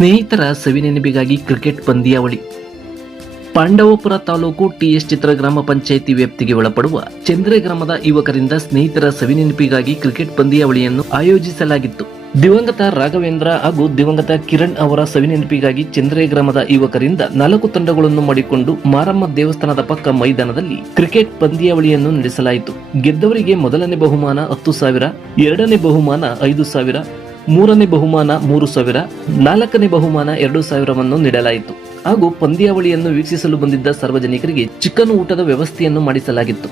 ಸ್ನೇಹಿತರ ಸವಿನೆನಪಿಗಾಗಿ ಕ್ರಿಕೆಟ್ ಪಂದ್ಯಾವಳಿ. ಪಾಂಡವಪುರ ತಾಲೂಕು ಟಿಎಸ್ ಚಿತ್ರ ಗ್ರಾಮ ಪಂಚಾಯಿತಿ ವ್ಯಾಪ್ತಿಗೆ ಒಳಪಡುವ ಚಂದ್ರೆ ಗ್ರಾಮದ ಯುವಕರಿಂದ ಸ್ನೇಹಿತರ ಸವಿನೆನಪಿಗಾಗಿ ಕ್ರಿಕೆಟ್ ಪಂದ್ಯಾವಳಿಯನ್ನು ಆಯೋಜಿಸಲಾಗಿತ್ತು. ದಿವಂಗತ ರಾಘವೇಂದ್ರ ಹಾಗೂ ದಿವಂಗತ ಕಿರಣ್ ಅವರ ಸವಿನೆನಪಿಗಾಗಿ ಚಂದ್ರೆ ಗ್ರಾಮದ ಯುವಕರಿಂದ 4 ತಂಡಗಳನ್ನು ಮಾಡಿಕೊಂಡು ಮಾರಮ್ಮ ದೇವಸ್ಥಾನದ ಪಕ್ಕ ಮೈದಾನದಲ್ಲಿ ಕ್ರಿಕೆಟ್ ಪಂದ್ಯಾವಳಿಯನ್ನು ನಡೆಸಲಾಯಿತು. ಗೆದ್ದವರಿಗೆ ಮೊದಲನೇ ಬಹುಮಾನ 10,000, ಎರಡನೇ ಬಹುಮಾನ 5,000, ಮೂರನೇ ಬಹುಮಾನ 3,000, ನಾಲ್ಕನೇ ಬಹುಮಾನ 2,000ವನ್ನು ನೀಡಲಾಯಿತು. ಹಾಗೂ ಪಂದ್ಯಾವಳಿಯನ್ನು ವೀಕ್ಷಿಸಲು ಬಂದಿದ್ದ ಸಾರ್ವಜನಿಕರಿಗೆ ಚಿಕನ್ ಊಟದ ವ್ಯವಸ್ಥೆಯನ್ನು ಮಾಡಿಸಲಾಗಿತ್ತು.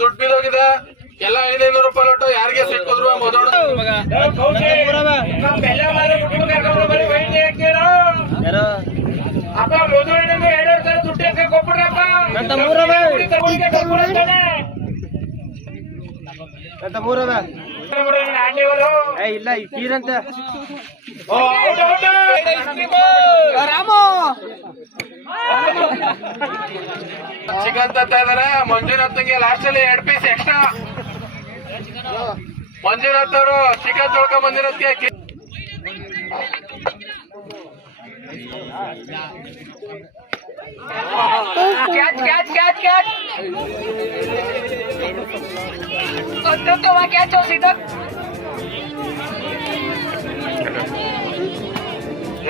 ದುಡ್ಡು ಬಿದ್ದೋಗಿದೆ ಎಲ್ಲ 500 ರೂಪಾಯಿ ಲೋಟ ಯಾರಿಗೆ ಸಿಕ್ಕಿದ್ರು ಅಪ್ಪ ಮೊದಲಿನಿಂದ 2 ಸಲ ದುಡ್ಡು ಕೊಟ್ಬಿಡ್ರಪ್ಪ ಇಲ್ಲ ಇಟ್ಟಿರಂತ ಚಿಕನ್ ತತ್ತಾ ಇದಾರೆ. ಮಂಜುನಾಥ್ಗೆ ಲಾಸ್ಟ್ ಅಲ್ಲಿ 2 ಪೀಸ್ ಎಕ್ಸ್ಟ್ರಾ. ಮಂಜುನಾಥ್ ಅವರು ಚಿಕನ್ ತೊಳ್ಕೊಂಡ್ ಬಂದಿರೋದಕ್ಕೆ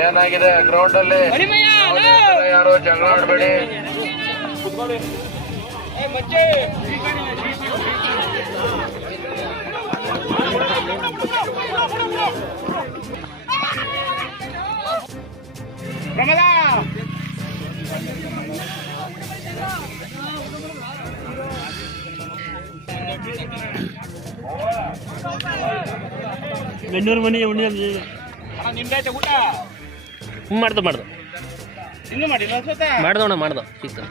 ಏನಾಗಿದೆ ಗ್ರೌಂಡ್ ಅಲ್ಲಿ ಯಾರು ಜಗಳ ಆಡಬೇಡಿ. ಬೆನ್ನೂರು ಮನೆ ಉಣ್ಣಿ ನಿಮ್ದಾಯ್ತ ಊಟ ಮಾಡ್ದು ಇನ್ನು ಮಾಡಿಲ್ಲ ಮಾಡ್ದು ಸಿಗ್ತದೆ.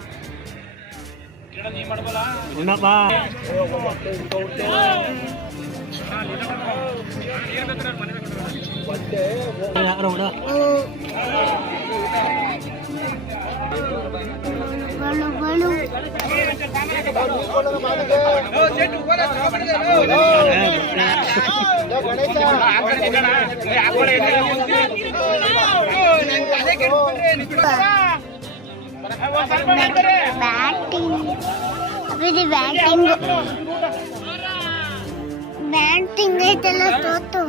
ನೀ ಮಾಡಬಲ್ಲ ಬ್ಯಾಟಿಂಗ್ ಐತೆಲ್ಲ ತೋತು